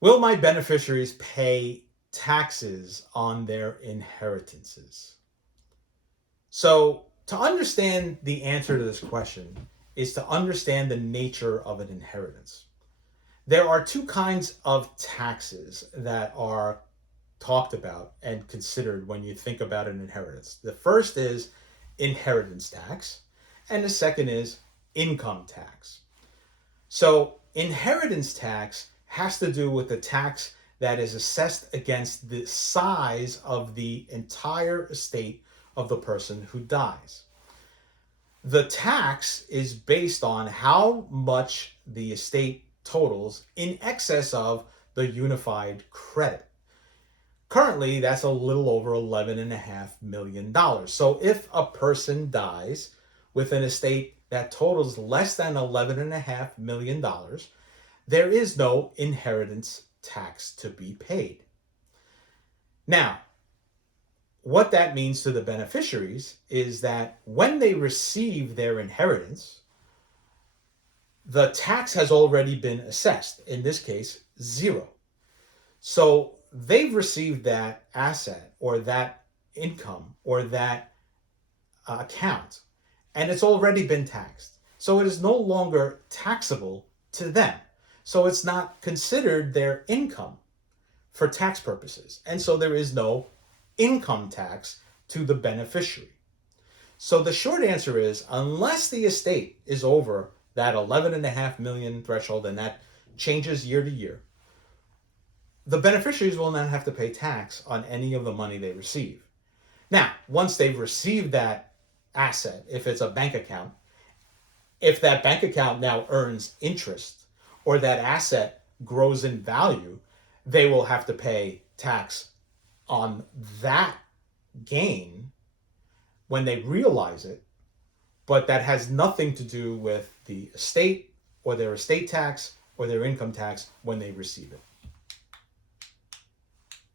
Will my beneficiaries pay taxes on their inheritances? So, to understand the answer to this question is to understand the nature of an inheritance. There are two kinds of taxes that are talked about and considered when you think about an inheritance. The first is inheritance tax, and the second is income tax. So, inheritance tax has to do with the tax that is assessed against the size of the entire estate of the person who dies. The tax is based on how much the estate totals in excess of the unified credit. Currently, that's a little over $11.5 million. So if a person dies with an estate that totals less than $11.5 million, there is no inheritance tax to be paid. Now, what that means to the beneficiaries is that when they receive their inheritance, the tax has already been assessed, in this case, zero. So they've received that asset or that income or that account, and it's already been taxed. So it is no longer taxable to them. So it's not considered their income for tax purposes. And so there is no income tax to the beneficiary. So the short answer is, unless the estate is over that 11.5 million threshold, and that changes year to year, the beneficiaries will not have to pay tax on any of the money they receive. Now, once they've received that asset, if it's a bank account, if that bank account now earns interest or that asset grows in value, they will have to pay tax on that gain when they realize it, but that has nothing to do with the estate or their estate tax or their income tax when they receive it.